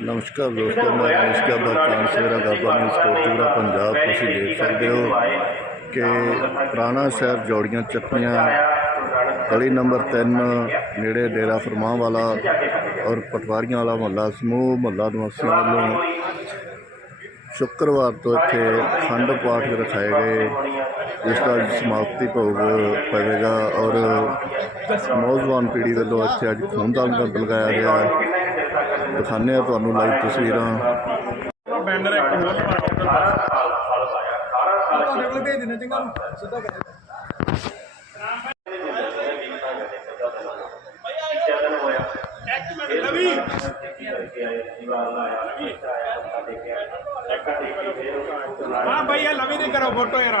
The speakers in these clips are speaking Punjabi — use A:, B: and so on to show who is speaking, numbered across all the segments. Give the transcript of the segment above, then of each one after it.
A: ਨਮਸਕਾਰ ਦੋਸਤੋ, ਮੈਂ ਨਮਸਕਾਰ ਦਾ ਕਾਂਸੇਰਾ ਗਾਬਾ ਨਿਊਜ਼ ਕੋਟਪੂਰਾ ਪੰਜਾਬ, ਤੁਸੀਂ ਦੇਖ ਸਕਦੇ ਹੋ ਕਿ ਪੁਰਾਣਾ ਸ਼ਹਿਰ ਜੋੜੀਆਂ ਚੱਕੀਆਂ, ਗਲੀ ਨੰਬਰ 3 ਨੇੜੇ ਡੇਰਾ ਫਰਮਾਂ ਵਾਲਾ ਔਰ ਪਟਵਾਰੀਆਂ ਵਾਲਾ ਮੁਹੱਲਾ, ਸਮੂਹ ਮੁਹੱਲਾ ਨਿਵਾਸੀਆਂ ਵੱਲੋਂ ਸ਼ੁੱਕਰਵਾਰ ਤੋਂ ਇੱਥੇ ਖੰਡ ਪਾਠ ਰਖਾਏ ਗਏ, ਜਿਸ ਦਾ ਸਮਾਪਤੀ ਭੋਗ ਪਵੇਗਾ ਔਰ ਨੌਜਵਾਨ ਪੀੜ੍ਹੀ ਵੱਲੋਂ ਇੱਥੇ ਅੱਜ ਖੂਨਦਾਨ ਕੈਂਪ ਲਗਾਇਆ ਗਿਆ। ਹੈ ਦਿਖਾਉਂਦੇ ਹਾਂ ਤੁਹਾਨੂੰ ਲਾਈਵ ਤਸਵੀਰਾਂ।
B: ਬੈਨਰ ਇੱਕ ਹੋਰ ਲਵਾ ਕੇ ਉੱਧਰ
C: ਤੁਹਾਡੇ ਕੋਲ ਭੇਜ ਦਿੰਦੇ ਚੰਗਾ ਨੂੰ। ਸਿੱਧਾ ਕਰ
B: ਲਵੀ। ਹਾਂ ਭਾਈ ਇਹ ਲਵੀ ਦੀ ਕਰੋ ਫੋਟੋ ਯਾਰ।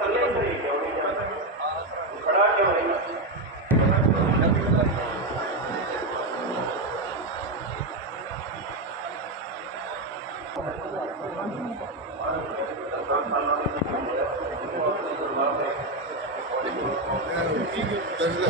D: ٹھیک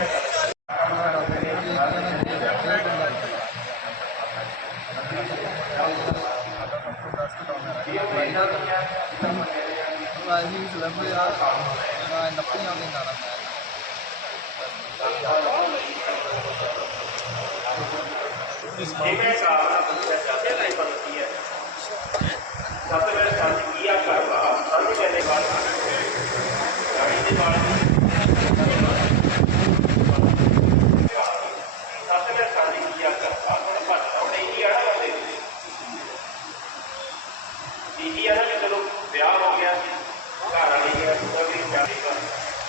D: ہے
C: ਵਾਹੀ ਸਲਮ ਯਾਰ ਮੈਂ ਨੱਪੀ ਆਉਂਦੇ ਨਾਰਾ ਮੈਂ
E: ਇਹੀ ਆ ਨਾ ਕਿ ਚਲੋ ਵਿਆਹ ਹੋ ਗਿਆ ਘਰ ਵਾਲੀ ਹੈ ਉਹਦਾ ਵੀ ਚਾਹੀਦਾ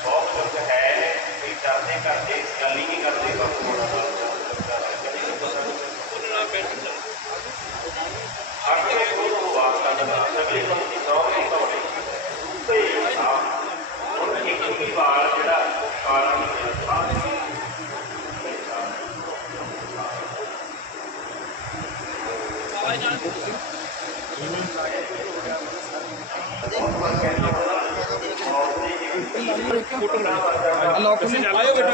E: ਬਹੁਤ ਕੁਝ ਹੈ ਨੇ ਵੀ ਡਰਦੇ ਕਰਦੇ ਗੱਲ ਹੀ ਨਹੀਂ ਕਰਦੇ ਬਾਪੂ ਹੋਣਾ ਆਪਣੇ ਕੋਲ ਉਹ ਵਾਸਤਾ ਜਨਾ ਸਗਲੇ ਨੂੰ ਦੀ ਸੌਰੇ ਤੋੜੇ ਤੇ ਆ ਹੁਣ ਇੱਕ ਹੀ ਵਾਰ ਜਿਹੜਾ ਕਾਲਾ ਨਹੀਂ ਸਾਹ
C: ਲੋਕ ਨੂੰ ਆਇਓ ਬੇਟਾ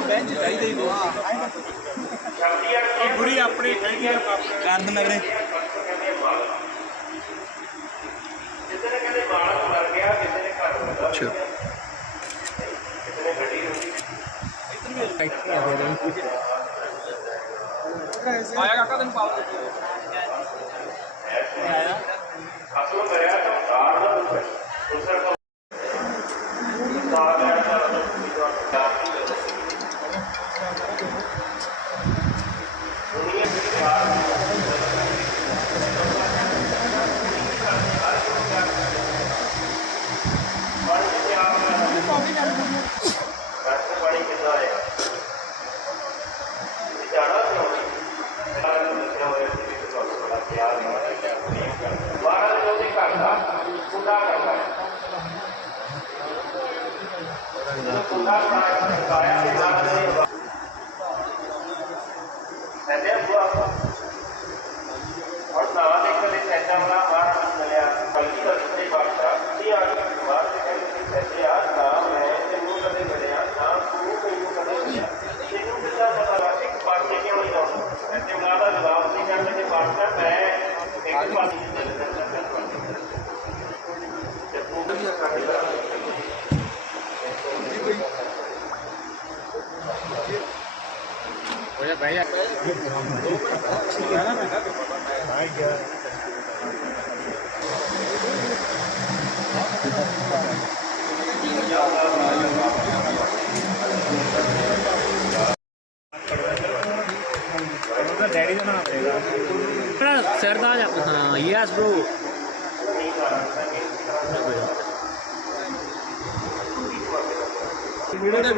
C: ਬੈਂਚ ਚਾਹੀਦਾ ਹੀ
B: ਇਹ ਗੁਰੀ ਆਪਣੀ ਕਹਿੰਦੀ ਆ
C: ਕਰ ਦਿੰਦਾ ਵੀਰੇ
E: ਜਿੱਦਾਂ ਕਹਿੰਦੇ ਮਾਲ ਨੂੰ ਲੱਗ ਗਿਆ ਕਿਸੇ ਨੇ ਘਰ ਨੂੰ ਲੱਗਾ
A: ਅੱਛਾ
C: ਆਇਆ
F: सरदार हाँ यस ब्रो
C: ਵੀਡੀਓ ਦੇ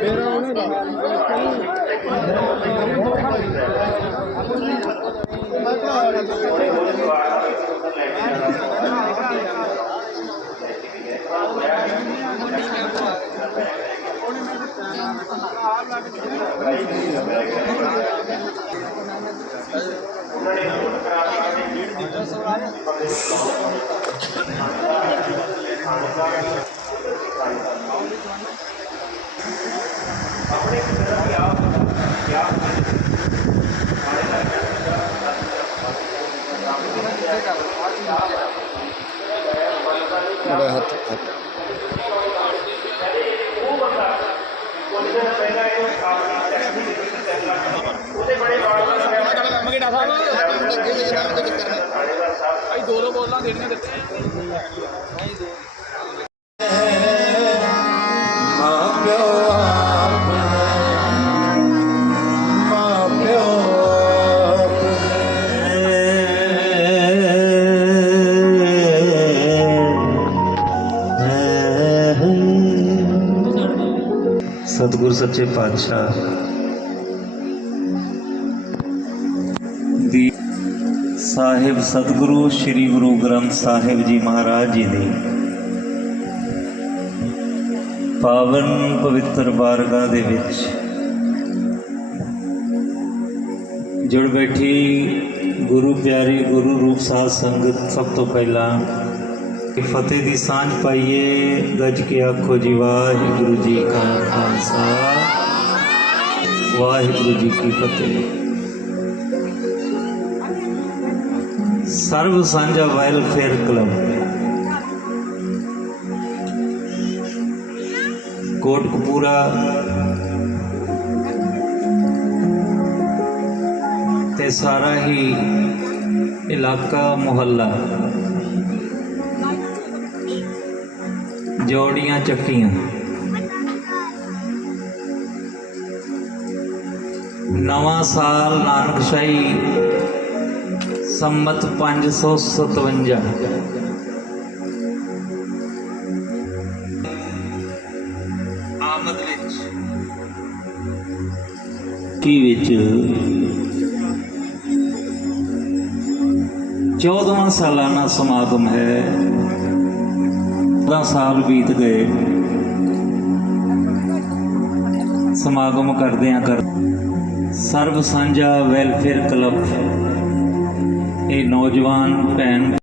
C: ਵੇਰਦੇ ਦਾ ਉਹ ਬੀਬੀ ਦਾ ਸੱਟਾ ਵੱਡਾ ਹੋਇਆ
A: ਮੇਰਾ ਹੱਥ ਹੱਥ
C: ਭਾਈ ਦੋ ਦੋ ਬੋਲਾਂ ਦੇਣੀਆਂ ਦਿੱਤੇ
A: ਮਾਂ ਪਿਓ ਮਾਂ ਪਿਓ
G: ਸਤਿਗੁਰ ਸੱਚੇ ਪਾਤਸ਼ਾਹ। ਸਾਹਿਬ ਸਤਿਗੁਰੂ, ਸ੍ਰੀ ਗੁਰੂ ਗ੍ਰੰਥ ਸਾਹਿਬ ਜੀ ਮਹਾਰਾਜ ਜੀ ਦੀ। ਪਾਵਨ ਪਵਿੱਤਰ ਬਾਰਗਾਹ ਦੇ ਵਿੱਚ ਜੁੜ ਬੈਠੀ ਗੁਰੂ ਪਿਆਰੀ ਗੁਰੂ ਰੂਪ ਸਾਧ ਸੰਗਤ ਸਭ ਤੋਂ ਪਹਿਲਾਂ ਕਿ ਫਤਿਹ ਦੀ ਸਾਂਝ ਪਾਈਏ, ਗੱਜ ਕੇ ਆਖੋ ਜੀ, ਵਾਹਿਗੁਰੂ ਜੀ ਕਾ ਖਾਲਸਾ। ਵਾਹਿਗੁਰੂ ਜੀ ਕੀ ਫਤਿਹ। ਸਰਬ ਸਾਂਝਾ ਵੈਲਫੇਅਰ ਕਲੱਬ ਕੋਟਕਪੂਰਾ ਤੇ ਸਾਰਾ ਹੀ ਇਲਾਕਾ ਮੁਹੱਲਾ। ਜੋੜੀਆਂ ਚੱਕੀਆਂ। ਨਵਾਂ ਸਾਲ ਨਾਨਕਸ਼ਾਹੀ ਸੰਮਤ 557 ਆਮਦ ਵਿੱਚ। ਕੀ ਵਿੱਚ? 14ਵਾਂ ਸਾਲਾਨਾ ਸਮਾਗਮ ਹੈ। 14 ਸਾਲ ਬੀਤ ਗਏ। ਸਮਾਗਮ ਕਰਦਿਆਂ ਕਰ ਸਰਬ ਸਾਂਝਾ ਵੈਲਫੇਅਰ ਕਲੱਬ ਇਹ ਨੌਜਵਾਨ ਭੈਣ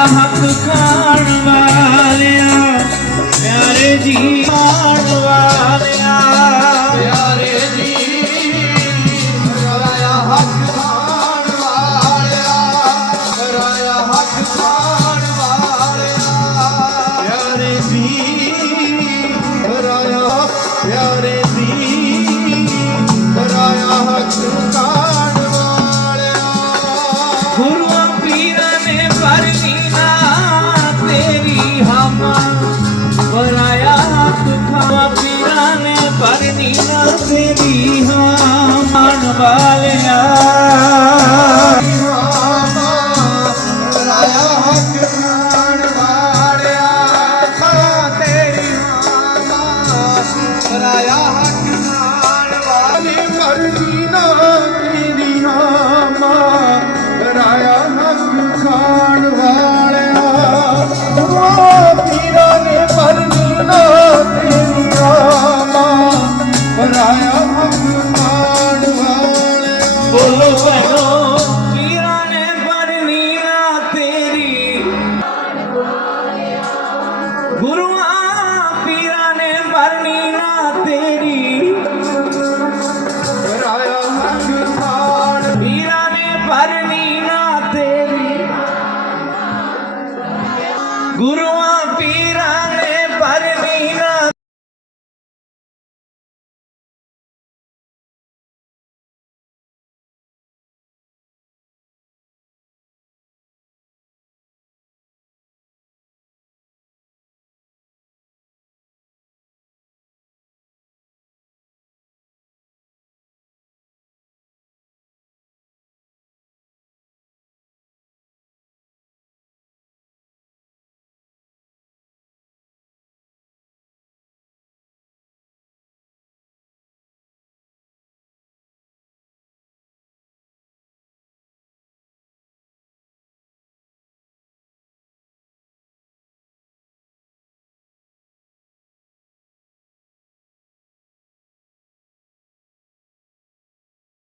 G: ਪਰਾਇਆ ਹੱਕ ਖਾਣ ਵਾਲਿਆ ਪਿਆਰੇ ਜੀ ਖਾਣ
H: ਰਾਇਆ ਹੱਕ ਖਾਣ ਵਾਲਿਆ
I: ਬੋਲੋ ਭੈਣੋ।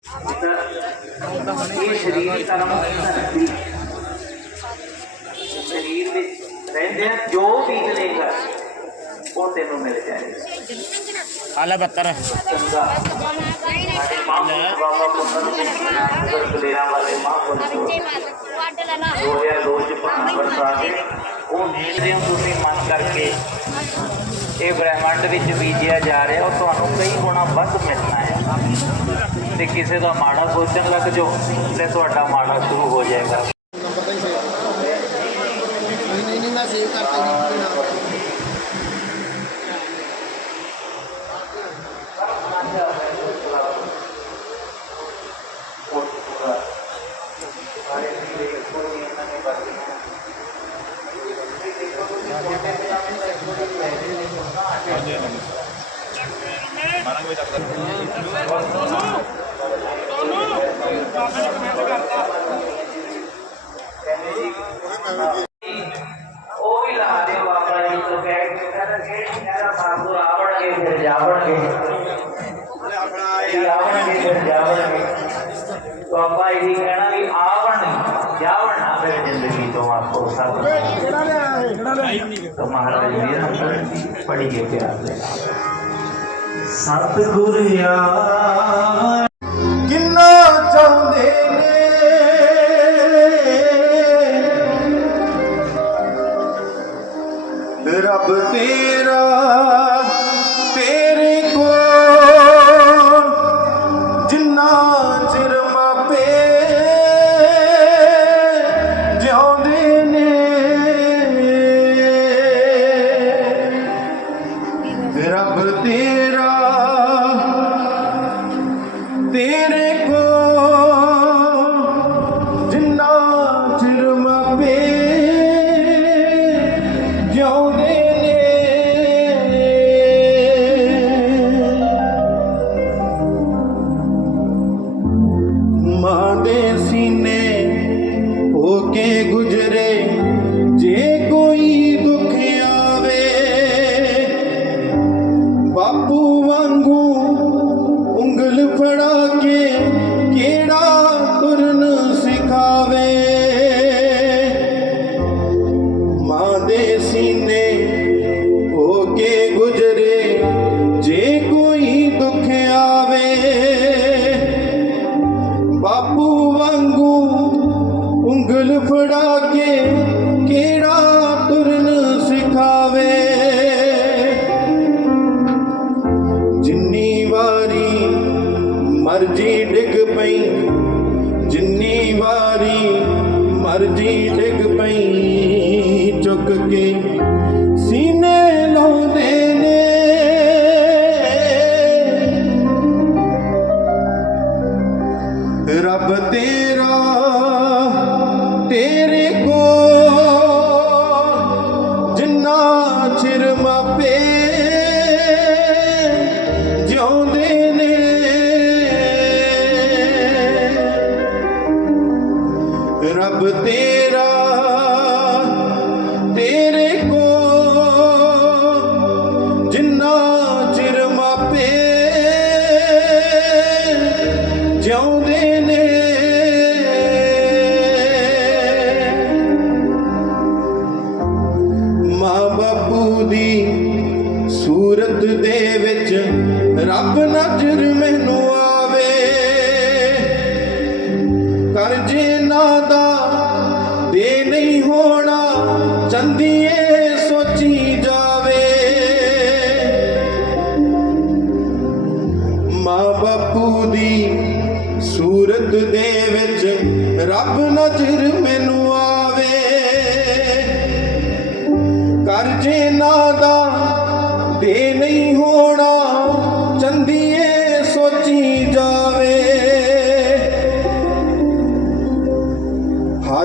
G: ਇਹ ਸਰੀਰ ਕਰਮ ਸਰੀਰ ਵਿੱਚ ਰਹਿੰਦੇ ਆ ਜੋ ਬੀਜ ਲੇਗਾ ਉਹ ਤੈਨੂੰ ਮਿਲ ਜਾਏਗਾ
J: ਹਾਲੇ ਬੱਤਰ।
G: ਚੰਗਾ ਸਾਡੇ ਮਾਂ ਬਾਬਾ ਪੁੱਤਰ ਕਲੇਰਾ ਵਾਲੇ ਮਾਂ ਪੁੱਤਰ 2002 ਚ ਪਾਣਾ ਵਰਤਾ ਕੇ ਉਹ ਨੀਂਦੇ ਤੁਸੀਂ ਮਨ ਕਰਕੇ ਇਹ ਬ੍ਰਹਿਮੰਡ ਵਿੱਚ ਬੀਜਿਆ ਜਾ ਰਿਹਾ ਉਹ ਤੁਹਾਨੂੰ ਕਈ ਗੁਣਾ ਵੱਧ ਮਿਲਣਾ ਹੈ ਤੇ ਕਿਸੇ ਦਾ ਮਾੜਾ ਸੋਚਣ ਲੱਗ ਜਾਓ ਤੇ ਤੁਹਾਡਾ ਮਾੜਾ ਸ਼ੁਰੂ ਹੋ ਜਾਏਗਾ
H: ਨਹੀਂ ਨਹੀਂ ਮੈਂ ਸੇਵ ਕਰਤਾ ਜੀ ਨਾਮ
G: ਉਹ ਵੀ ਲਾ ਦਿਓ ਬਾਬਾ ਜੀ ਤੋਂ ਕਹਿ ਕੇ ਕਹਿੰਦਾ ਕਿ ਮੇਰਾ ਸਾਧੂ ਆਵਣਗੇ ਫਿਰ ਜਾਵਣਗੇ ਇਹ ਰਾਵਣ ਦੀ ਫਿਰ ਜਾਵਣ ਵੀ ਤੋਂ ਆਪਾਂ ਇਹ ਕਹਿਣਾ ਵੀ ਆਵਣ ਜਾਵਣ ਨਾ ਫਿਰ ਜ਼ਿੰਦਗੀ ਤੋਂ ਆਪੋ ਸਭ
H: ਕਿਹੜਾ ਲਿਆ ਹੈ ਕਿਹੜਾ ਲਿਆ? ਤਾਂ ਮਹਾਰਾਜ ਨੇ ਪੜੀਏ ਪਿਆਰ ਦੇ ਸਤਿਗੁਰ ਆ ਕਿੰਨਾ ਚਾਹੁੰਦੇ ਨੇ? ਰੱਬ ਤੇ deed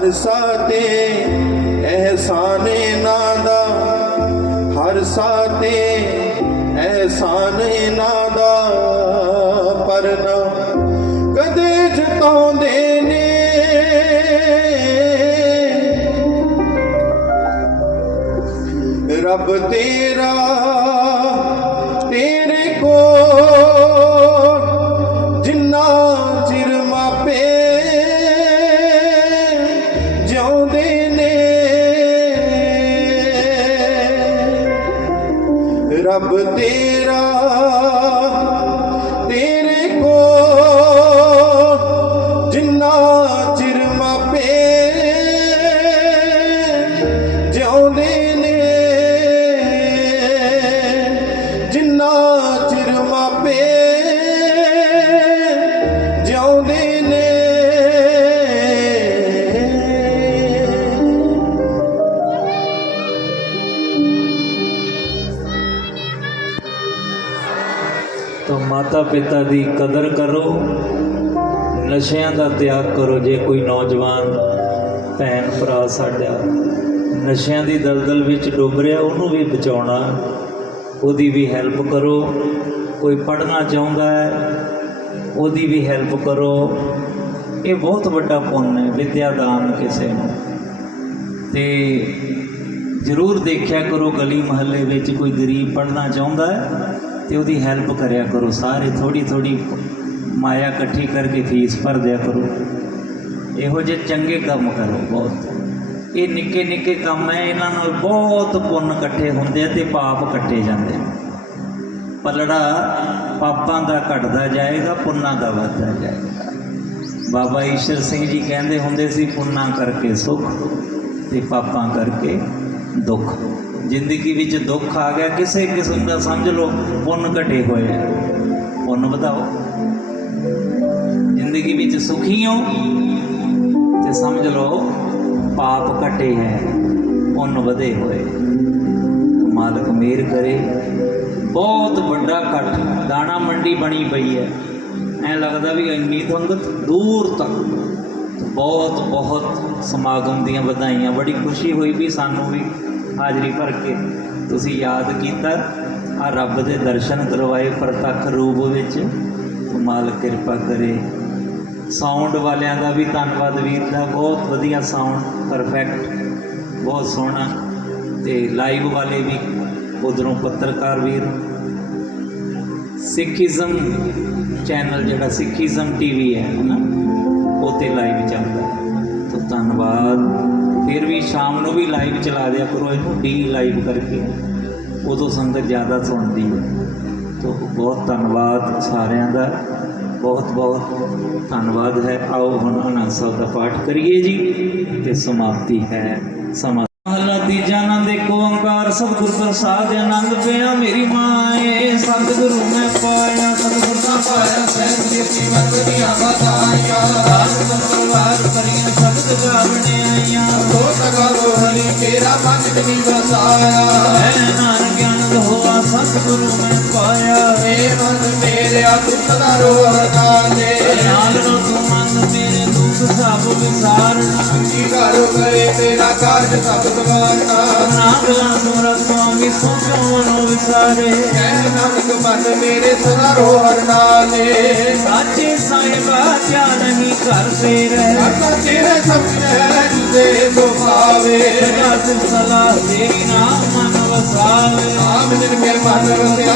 H: ਹਰ ਸਾਤੇ ਅਹਿਸਾਨੇ ਨਾ ਦਾ, ਹਰ ਸਾਤੇ ਅਹਿਸਾਨੇ ਨਾ ਦਾ ਪਰ ਕਦੇ ਜਤਾਉਂਦੇ ਨੇ। ਰੱਬ ਤੇਰਾ ਜਿਉਂਦੇ ਨੇ। ਜਿੰਨਾ ਚਿਰ ਮਾਪੇ ਜਿਉਂਦੇ ਨੇ।
G: ਤਾਂ ਮਾਤਾ ਪਿਤਾ ਦੀ ਕਦਰ ਕਰੋ। ਨਸ਼ਿਆਂ ਦਾ ਤਿਆਗ ਕਰੋ। ਜੇ ਕੋਈ ਨੌਜਵਾਨ ਭੈਣ ਭਰਾ ਸਾਡਾ ਨਸ਼ਿਆਂ ਦੀ ਦਲਦਲ ਵਿੱਚ ਡੁੱਬ ਰਿਹਾ, ਉਹਨੂੰ ਵੀ ਬਚਾਉਣਾ, ਉਹਦੀ ਵੀ ਹੈਲਪ ਕਰੋ। ਕੋਈ ਪੜ੍ਹਨਾ ਚਾਹੁੰਦਾ ਹੈ, ਉਹਦੀ ਵੀ ਹੈਲਪ ਕਰੋ। ਇਹ ਬਹੁਤ ਵੱਡਾ ਪੁੰਨ ਹੈ ਵਿਦਿਆ ਦਾਨ ਕਿਸੇ ਨੂੰ। ਤੇ ਜ਼ਰੂਰ ਦੇਖਿਆ ਕਰੋ ਗਲੀ ਮਹੱਲੇ ਵਿੱਚ ਕੋਈ ਗਰੀਬ ਪੜ੍ਹਨਾ ਚਾਹੁੰਦਾ ਹੈ, ਤੇ ਉਹਦੀ ਹੈਲਪ ਕਰਿਆ ਕਰੋ। ਸਾਰੇ ਥੋੜੀ ਥੋੜੀ ਮਾਇਆ ਇਕੱਠੀ ਕਰਕੇ ਫੀਸ ਭਰ ਦਿਆ ਕਰੋ। ਇਹੋ ਜਿਹੇ ਚੰਗੇ ਕੰਮ ਕਰੋ ਬਹੁਤ। ਇਹ ਨਿੱਕੇ ਨਿੱਕੇ ਕੰਮ ਹੈ, ਇਹਨਾਂ ਨਾਲ ਬਹੁਤ ਪੁੰਨ ਇਕੱਠੇ ਹੁੰਦੇ ਆ ਤੇ ਪਾਪ ਕੱਟੇ ਜਾਂਦੇ ਨੇ ਪਲੜਾ ਪਾਪਾਂ ਦਾ ਘਟਦਾ ਜਾਏਗਾ, ਪੁੰਨਾਂ ਦਾ ਵੱਧਦਾ ਜਾਏਗਾ। ਬਾਬਾ ਈਸ਼ਰ ਸਿੰਘ ਜੀ ਕਹਿੰਦੇ ਹੁੰਦੇ ਸੀ, ਪੁੰਨਾਂ ਕਰਕੇ ਸੁਖ ਤੇ ਪਾਪਾਂ ਕਰਕੇ ਦੁੱਖ। ਜ਼ਿੰਦਗੀ ਵਿੱਚ ਦੁੱਖ ਆ ਗਿਆ, ਕਿਸੇ ਕਿਸਮ ਦਾ ਸਮਝ ਲਓ, ਪੁੰਨ ਘਟੇ ਹੋਏ ਪੁੰਨ ਵਧਾਓ। ਜ਼ਿੰਦਗੀ ਵਿੱਚ ਸੁਖੀ ਹੋ ਤੇ ਸਮਝ ਲਓ ਪਾਪ ਘਟੇ ਹੈ, ਪੁੰਨ ਵਧੇ ਹੋਏ। ਮਾਲਕ ਮਿਹਰ ਕਰੇ, ਬਹੁਤ ਵੱਡਾ ਇਕੱਠ ਦਾਣਾ ਮੰਡੀ ਬਣੀ ਪਈ ਹੈ। ਐ ਲੱਗਦਾ ਵੀ ਇੰਨੀ ਸੰਗਤ ਦੂਰ ਤੱਕ ਬਹੁਤ ਬਹੁਤ ਸਮਾਗਮ ਦੀਆਂ ਵਧਾਈਆਂ। ਬੜੀ ਖੁਸ਼ੀ ਹੋਈ ਵੀ ਸਾਨੂੰ ਵੀ ਹਾਜ਼ਰੀ ਭਰ ਕੇ ਤੁਸੀਂ ਯਾਦ ਕੀਤਾ। ਆ ਰੱਬ ਦੇ ਦਰਸ਼ਨ ਕਰਵਾਏ, ਪ੍ਰਤੱਖ ਰੂਪ ਵਿੱਚ। ਮਾਲਕ ਕਿਰਪਾ ਕਰੇ। ਸਾਊਂਡ ਵਾਲਿਆਂ ਦਾ ਵੀ ਧੰਨਵਾਦ ਵੀਰ ਦਾ, ਬਹੁਤ ਵਧੀਆ ਸਾਊਂਡ ਪਰਫੈਕਟ ਬਹੁਤ ਸੋਹਣਾ ਤੇ ਲਾਈਵ ਵਾਲੇ ਵੀ, ਉਧਰੋਂ ਪੱਤਰਕਾਰ ਵੀਰ। ਸਿੱਖੀਜ਼ਮ ਚੈਨਲ ਜਿਹੜਾ ਸਿੱਖੀਜ਼ਮ ਟੀਵੀ ਹੈ ਨਾ ਉਹ ਤੇ ਲਾਈਵ ਚੱਲਦਾ ਹੈ। ਤਾਂ ਧੰਨਵਾਦ। ਫਿਰ ਵੀ ਸ਼ਾਮ ਨੂੰ ਵੀ ਲਾਈਵ ਚਲਾ ਦਿਆ ਕਰੋ, ਇਹਨੂੰ ਡੀ ਲਾਈਵ ਕਰਕੇ। ਉਦੋਂ ਸੰਗਤ ਜ਼ਿਆਦਾ ਸੁਣਦੀ ਹੈ। ਤਾਂ ਬਹੁਤ ਧੰਨਵਾਦ ਸਾਰਿਆਂ ਦਾ। ਬਹੁਤ ਬਹੁਤ ਧੰਨਵਾਦ ਹੈ। ਆਓ ਹੁਣ ਆਨੰਦ ਸਾਹਿਬ ਦਾ ਪਾਠ ਕਰੀਏ ਜੀ ਤੇ ਸਮਾਪਤੀ ਹੈ। ਸਮਾ ਮਹਲਾ ਤੀਜਾ ਆਨੰਦ ਏਕ ਓੰਕਾਰ ਸਤਿਗੁਰ ਪ੍ਰਸਾਦ ਆਨੰਦ ਪਿਆ ਮੇਰੀ ਮਾਏ। ਸਤਿਗੁਰੂ ਮੈਂ ਪਾਇਆ, ਸਤਿਗੁਰ ਦਾ ਪਾਇਆ ਸਹਿਬ ਕੀਰਤੀ ਵਰਦੀਆਂ ਵਧਾਈਆਂ ਦਾਸ ਪਰਵਾਰ ਕਰੀਆਂ ਸ਼ਬਦ ਗਾਵਣੇ ਆਈਆਂ।
H: ਤੋ ਤਗਾਰੋ ਹਰੀ ਤੇਰਾ ਮਨ ਨਹੀਂ ਵਸਾਇਆ
G: ਹੈ ਨਾਨਕ ਗਿਆਨ ਹੋਆ ਸਤਿਗੁਰੂ ਮੈਂ ਪਾਇਆ।
H: ਏ ਮਨ ਮੇਰਿਆ ਤੂੰ ਤਗਾਰੋ ਹਰਦਾ ਦੇ
G: ਨਾਲ ਰੋ ਤੂੰ ਮਨ ਮੇਰੇ ਸਭ ਵਿਸ
C: ਵਿਸਾਰਨਾ
K: ਅੰਗੀਕਾਰ ਕਰੇ ਤੇਰਾ ਕਾਰਜ ਸਭ ਸਵਾਰਨਾ
C: ਨਾਮ ਗਲਾ ਤੁਮਰਾ ਸੁਆਮੀ ਸੋਚੋ ਮਨੋ ਵਿਸਾਰੇ।
K: ਕਹਿ ਨਾਨਕ ਮਨ ਮੇਰੇ ਸਦਾ ਰੋਹਰ ਨਾਲੇ।
C: ਸਾਚੇ ਸਾਹਿਬਾ ਕਿਆ ਨਹੀਂ ਕਰਦੇ ਰਹਿ।
K: ਆਸਾ ਤੇਰੇ ਸਮਝੈ ਜੁਦੇ ਸੋ ਭਾਵੇ।
C: ਸਦਾ ਸਲਾਹ ਤੇਰੀ ਨਾਮ ਮਨ ਵਸਾਵੇ।
K: ਆਮ ਜਿਨ ਕੇ ਮਨ ਰਸਿਆ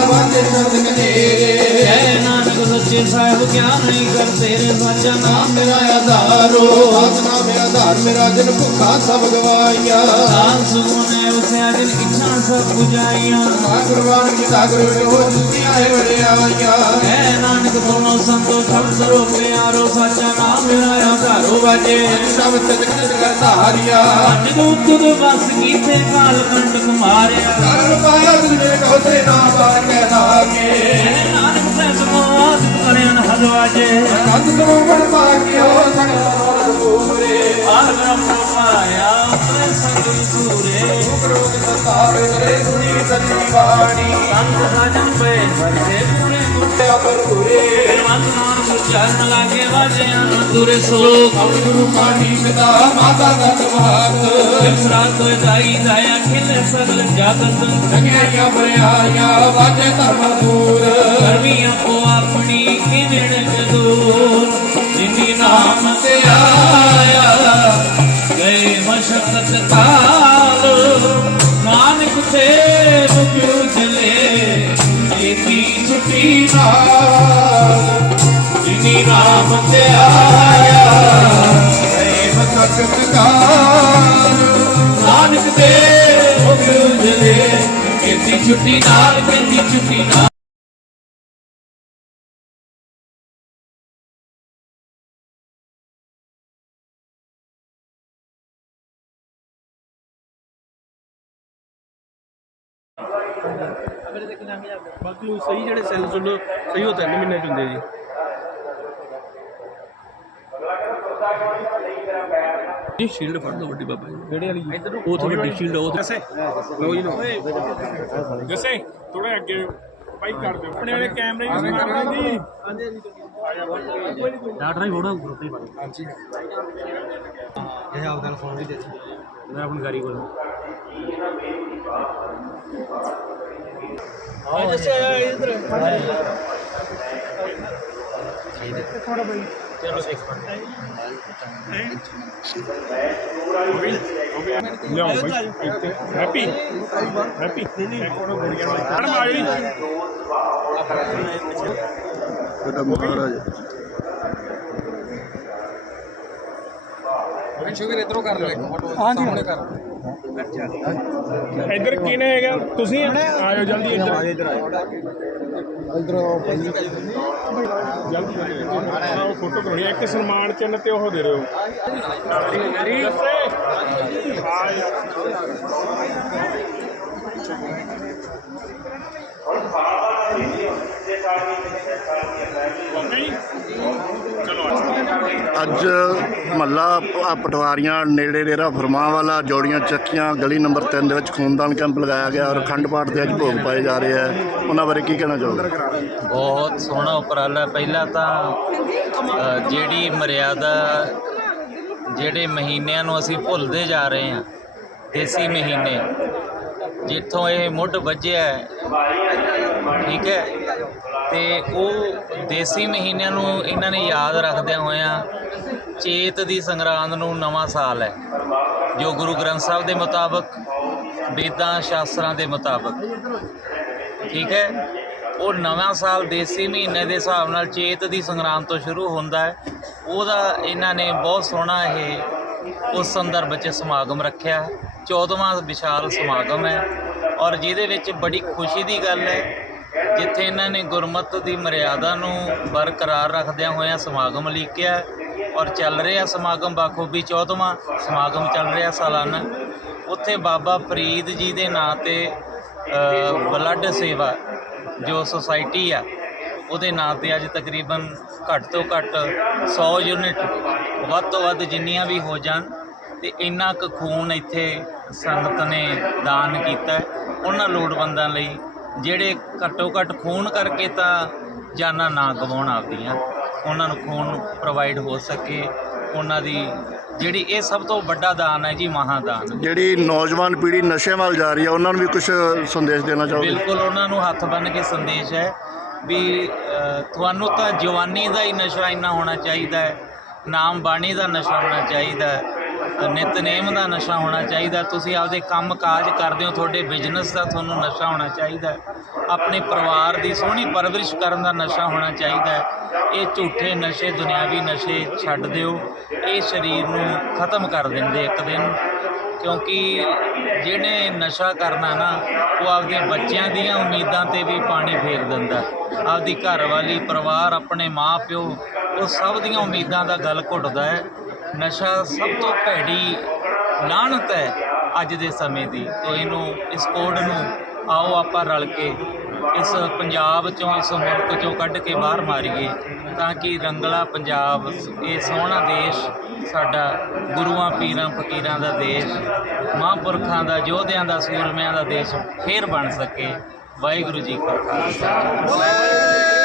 C: ਸਾਹਿਬ ਕਿਆ ਨਹੀਂ ਕਰਦੇ ਰੇ ਸਾਚਾ
K: ਨਾਮ
C: ਨਾਮ
K: ਮੇਰਾ ਆਧਾਰੋ ਆਤਨਾ ਮੇਰਾ ਆਧਾਰ ਮੇਰਾ ਜਨ ਭੁੱਖਾ ਸਭ ਗਵਾਈਆਂ
C: ਦਾਨ ਸੁਗੁਨੇ ਉਸੇ ਅਜਨ ਇੱਛਾ ਸਭ 부ਜਾਈਆਂ
K: ਮਾ ਕੁਰਬਾਨ ਕੀਤਾ ਗੁਰੂ ਹੋ ਜੁਤੀਆਂ ਹੈ ਵਡਿਆਈਆਂ
C: ਹੈ ਨਾਨਕ ਦੋਨੋਂ ਸੰਤੋ ਸਭ ਸਰੋ ਪਿਆਰੋ ਸਾਚਾ ਨਾਮ ਮੇਰਾ ਆਧਾਰੋ ਵਾਜੇ।
K: ਸਭ ਸਤਿ ਕਰ ਧਾਰਿਆ
C: ਪੰਜ ਦੂਤ ਤੁਧ ਵਸ ਕੀਤੇ ਕਾਲ ਕੰਟਕ ਮਾਰਿਆ।
K: ਕਰਨ ਪਾਇਆ ਤੁਝੇ ਕਹਤੇ ਨਾ ਬਾਰ ਕਹਿ ਲਾਗੇ
C: ਨਾਨਕ ਸਹਿ ਸਮਾਦ ਕਰਿਆਨ ਹਦ ਵਾਜੇ।
K: ਕੰਦ ਤੋਂ ਬੜ ਪਾਕਿਓ ਸਕਲ ਪੂਰੇ।
C: ਆਹ ਬ੍ਰਹਮ ਪਾਇਆ ਉਤਰੇ ਸੰਗ ਸੂਰੇ
K: ਰੋਗ ਸਤਾਰੇ ਤੇਰੇ ਸੁਣੀ ਸੱਚੀ ਬਾਣੀ
C: ਸੰਤ ਸਾਜਨ ਪਏ ਵਰਸੇ ਪੂਰੇ ਗੁੱਟੇ
K: ਪਰੂਰੇ
C: ਮਤ ਨਾਮ ਚਰਨ ਲਾਗੇ ਵਾਜਿਆਂ ਤੁਰੇ ਸਲੋਕ
K: ਗੁਰੂ ਪਾਣੀ ਪਿਤਾ ਮਾਤਾ ਦਾ ਤਵਾਤ
C: ਇਸਰਾਤ ਹੋਏ ਦਾਈ ਦਾਇਆ ਖਿਲੇ ਸਗਲ ਜਗਤ
K: ਜਗਿਆਈਆਂ ਬਰਿਆਈਆਂ ਵਾਜੇ ਧਰਮ ਦੂਰ
C: ਕਰਮੀਆਂ ਕੋ ਆਪਣੀ ਕਿਨਣ ਜਦੂਰ ਜਿਨੀ ਨਾਮ ਤੇ ਆਇਆ ਗਏ ਮਸ਼ਕਤ ਕਾਲ ਜੀਤੀ ਛੁੱਟੀ
K: ਨਾਲ,
C: ਜਿਨੀ ਨਾਮ ਤੇ ਆਇਆ
K: ਗਏ ਮਸਕਤ ਕਾਰ
C: ਨਾਨਕ ਤੇ ਮੁਕਿਉ ਚਲੇ ਕੀਤੀ ਛੁੱਟੀ ਨਾਲ ਕੀਤੀ ਛੁੱਟੀ ਨਾਲ।
F: ਬਾਕੀ ਉਹ ਸਹੀ ਜਿਹੜੇ ਸੈੱਲ ਸੁਣ ਸਹੀ ਉਹ ਤਿੰਨ ਮਹੀਨੇ ਚ ਹੁੰਦੇ ਜੀ। ਇਹ ਸ਼ੀਲਡ ਫੜ ਲਓ ਵੱਡੀ ਬਾਬਾ ਜੀ। ਕਿਹੜੇ ਵਾਲੀ? ਇੱਧਰ। ਉਹ ਥੋੜੀ ਵੱਡੀ ਸ਼ੀਲਡ ਉਹ
B: ਜੱਸੇ
F: ਲਓ ਜੀ ਲਓ।
B: ਜੱਸੇ ਥੋੜਾ ਅੱਗੇ ਬਾਈਕ ਕਰ ਦਿਓ। ਆਪਣੇ ਵਾਲੇ ਕੈਮਰੇ ਵੀ ਮਾਰਨਾ ਜੀ।
C: ਡਾਕਟਰ ਹੀ ਹੋਣਾ ਗਰੁੱਪ ਹੀ ਬਣ
F: ਹਾਂਜੀ।
C: ਇਹ ਆਪਦਾ ਫੋਨ ਵੀ ਦੇ ਮੈਂ ਆਪਣੀ ਗਾੜੀ ਕੋਲ।
B: ਲਿਆਓ ਬਾਈ। ਇੱਥੇ। ਹੈਪੀ ਹੈਪੀ ਨਹੀਂ ਕੋਣ ਗੋਲੀਆਂ ਨਾਲ ਮਾਰੀ
A: ਇਹਦਾ ਮਹਾਰਾਜ
F: ਸ਼ੁਕਰ ਇਧਰੋਂ ਕਰ ਲੈ ਫੋਟੋ ਸਾਹਮਣੇ ਕਰ
B: ਇੱਧਰ ਕਿਨੇ ਹੈਗਾ? ਤੁਸੀਂ ਆਇਓ ਜਲਦੀ ਇੱਧਰ।
F: ਇੱਧਰ ਆਓ।
B: ਜਲਦੀ ਜਲਦੀ ਆਓ। ਫੋਟੋ ਕਰਾਉਣੀ ਹੈ। ਇੱਕ ਸਨਮਾਨ ਚਿੰਨ੍ਹ ਤੇ ਉਹ ਦੇ ਰਹੇ ਹੋ ਆ ਯਾਰ ਨਹੀਂ ਚਲੋ
A: ਅੱਜ ਮਹੱਲਾ ਪਟਵਾਰੀਆਂ ਨੇੜੇ ਡੇਰਾ ਫਰਮਾਂ ਵਾਲਾ ਜੋੜੀਆਂ ਚੱਕੀਆਂ ਗਲੀ ਨੰਬਰ 3 ਦੇ ਵਿੱਚ ਖੂਨਦਾਨ ਕੈਂਪ ਲਗਾਇਆ ਗਿਆ ਔਰ ਅਖੰਡ ਪਾਠ ਦੇ ਅੱਜ ਭੋਗ ਪਾਏ ਜਾ ਰਹੇ ਆ ਉਹਨਾਂ ਬਾਰੇ ਕੀ ਕਹਿਣਾ ਚਾਹੋਗੇ?
G: ਬਹੁਤ ਸੋਹਣਾ ਉਪਰਾਲਾ ਪਹਿਲਾਂ ਤਾਂ ਜਿਹੜੀ ਮਰਿਆਦਾ, ਜਿਹੜੇ ਮਹੀਨਿਆਂ ਨੂੰ ਅਸੀਂ ਭੁੱਲਦੇ ਜਾ ਰਹੇ ਹਾਂ, ਦੇਸੀ ਮਹੀਨੇ, ਜਿੱਥੋਂ ਇਹ ਮੁੱਢ ਵੱਜਿਆ ਠੀਕ ਹੈ, ਤੇ ਉਹ ਦੇਸੀ ਮਹੀਨਿਆਂ ਨੂੰ ਇਹਨਾਂ ਨੇ ਯਾਦ ਰੱਖਦਿਆਂ ਹੋਇਆਂ ਚੇਤ ਦੀ ਸੰਗਰਾਂਦ ਨੂੰ ਨਵਾਂ ਸਾਲ ਹੈ, ਜੋ ਗੁਰੂ ਗ੍ਰੰਥ ਸਾਹਿਬ ਦੇ ਮੁਤਾਬਕ, ਵੇਦਾਂ ਸ਼ਾਸਤਰਾਂ ਦੇ ਮੁਤਾਬਕ। ਠੀਕ ਹੈ? ਉਹ ਨਵਾਂ ਸਾਲ ਦੇਸੀ ਮਹੀਨੇ ਦੇ ਹਿਸਾਬ ਨਾਲ ਚੇਤ ਦੀ ਸੰਗਰਾਂਦ ਤੋਂ ਸ਼ੁਰੂ ਹੁੰਦਾ ਹੈ। ਉਹਦਾ ਇਹਨਾਂ ਨੇ ਬਹੁਤ ਸੋਹਣਾ ਇਹ ਉਸ ਸੰਦਰਭ 'ਚ ਸਮਾਗਮ ਰੱਖਿਆ। 14ਵਾਂ ਵਿਸ਼ਾਲ ਸਮਾਗਮ ਹੈ ਔਰ ਜਿਹਦੇ ਵਿੱਚ ਬੜੀ ਖੁਸ਼ੀ ਦੀ ਗੱਲ ਹੈ ਜਿੱਥੇ ਇਹਨਾਂ ਨੇ ਗੁਰਮਤ ਦੀ ਮਰਿਆਦਾ ਨੂੰ ਬਰਕਰਾਰ ਰੱਖਦਿਆਂ ਹੋਇਆਂ ਸਮਾਗਮ ਲਿਖਿਆ ਔਰ ਚੱਲ ਰਿਹਾ ਸਮਾਗਮ ਬਾਖੂਬੀ 14ਵਾਂ ਸਮਾਗਮ ਚੱਲ ਰਿਹਾ ਸਾਲਾਨਾ। ਉੱਥੇ ਬਾਬਾ ਫਰੀਦ ਜੀ ਦੇ ਨਾਂ ਤੇ ਬਲੱਡ ਸੇਵਾ ਜੋ ਸੁਸਾਇਟੀ ਆ, ਉਹਦੇ ਨਾਂ ਤੇ ਅੱਜ ਤਕਰੀਬਨ ਘੱਟ ਤੋਂ ਘੱਟ 100 ਯੂਨਿਟ, ਵੱਧ ਤੋਂ ਵੱਧ ਜਿੰਨੀਆਂ ਵੀ ਹੋ ਜਾਣ, ਤੇ ਇੰਨਾ ਕੁ ਖੂਨ ਇੱਥੇ ਸੰਗਤ ਨੇ ਦਾਨ ਕੀਤਾ। ਉਹਨਾਂ ਲੋੜਵੰਦਾਂ ਲਈ ਜਿਹੜੇ ਘੱਟੋ ਘੱਟ ਖੂਨ ਕਰਕੇ ਤਾਂ ਜਾਨਾਂ ਨਾ ਗਵਾਉਣ ਆਪਦੀਆਂ। ਉਹਨਾਂ ਨੂੰ ਖੂਨ ਪ੍ਰੋਵਾਈਡ ਹੋ ਸਕੇ। ਉਹਨਾਂ ਦੀ ਜਿਹੜੀ ਇਹ ਸਭ ਤੋਂ ਵੱਡਾ ਦਾਨ ਹੈ ਜੀ ਮਹਾਦਾਨ।
A: ਜਿਹੜੀ ਨੌਜਵਾਨ ਪੀੜ੍ਹੀ ਨਸ਼ੇ ਵੱਲ ਜਾ ਰਹੀ ਹੈ ਉਹਨਾਂ ਨੂੰ ਵੀ ਕੁਝ ਸੰਦੇਸ਼ ਦੇਣਾ ਚਾਹੋਗੇ?
G: ਬਿਲਕੁਲ ਉਹਨਾਂ ਨੂੰ ਹੱਥ ਬੰਨ੍ਹ ਕੇ ਸੰਦੇਸ਼ ਹੈ ਵੀ ਤੁਹਾਨੂੰ ਤਾਂ ਜਵਾਨੀ ਦਾ ਹੀ ਨਸ਼ਾ ਇੰਨਾ ਹੋਣਾ ਚਾਹੀਦਾ ਹੈ ਨਾਮ ਬਾਣੀ ਦਾ ਨਸ਼ਾ ਹੋਣਾ ਚਾਹੀਦਾ ਹੈ। ਨਿਤਨੇਮ ਦਾ ਨਸ਼ਾ ਹੋਣਾ ਚਾਹੀਦਾ। ਤੁਸੀਂ ਆਪਦੇ ਕੰਮ ਕਾਜ ਕਰਦੇ ਹੋ, ਤੁਹਾਡੇ ਬਿਜ਼ਨਸ ਦਾ ਤੁਹਾਨੂੰ ਨਸ਼ਾ ਹੋਣਾ ਚਾਹੀਦਾ ਆਪਣੇ ਪਰਿਵਾਰ ਦੀ ਸੋਹਣੀ ਪਰਵਰਿਸ਼ ਕਰਨ ਦਾ ਨਸ਼ਾ ਹੋਣਾ ਚਾਹੀਦਾ ਇਹ ਝੂਠੇ ਨਸ਼ੇ, ਦੁਨਿਆਵੀ ਨਸ਼ੇ ਛੱਡ ਦਿਓ। ਇਹ ਸਰੀਰ ਨੂੰ ਖਤਮ ਕਰ ਦਿੰਦੇ ਇੱਕ ਦਿਨ। ਕਿਉਂਕਿ ਜਿਹਨੇ ਨਸ਼ਾ ਕਰਨਾ ਨਾ, ਉਹ ਆਪਦੇ ਬੱਚਿਆਂ ਦੀਆਂ ਉਮੀਦਾਂ ਤੇ ਵੀ ਪਾਣੀ ਫੇਰ ਦਿੰਦਾ ਆਪਦੀ ਘਰਵਾਲੀ, ਪਰਿਵਾਰ, ਆਪਣੇ ਮਾਪਿਓ, ਉਹ ਸਭ ਦੀਆਂ ਉਮੀਦਾਂ ਦਾ ਗਲ ਘੁੱਟਦਾ ਹੈ। ਨਸ਼ਾ ਸਭ ਤੋਂ ਭੈੜੀ ਲਾਹਨਤ ਹੈ ਅੱਜ ਦੇ ਸਮੇਂ ਦੀ ਤੋ ਇਹਨੂੰ, ਇਸ ਕੋਡ ਨੂੰ ਆਓ ਆਪਾਂ ਰਲ ਕੇ ਇਸ ਪੰਜਾਬ ਚੋਂ, ਇਸ ਮੁਲਕ ਚੋਂ ਕੱਢ ਕੇ ਬਾਹਰ ਮਾਰੀਏ ਤਾਂ ਕਿ ਰੰਗਲਾ ਪੰਜਾਬ, ਇਹ ਸੋਹਣਾ ਦੇਸ਼ ਸਾਡਾ ਗੁਰੂਆਂ, ਪੀਰਾਂ, ਫਕੀਰਾਂ ਦਾ ਦੇਸ਼, ਮਹਾਂਪੁਰਖਾਂ ਦਾ, ਯੋਧਿਆਂ ਦਾ, ਸੂਰਮਿਆਂ ਦਾ ਦੇਸ਼ ਫੇਰ ਬਣ ਸਕੇ। ਵਾਹਿਗੁਰੂ ਜੀ ਕਾ ਖਾਲਸਾ।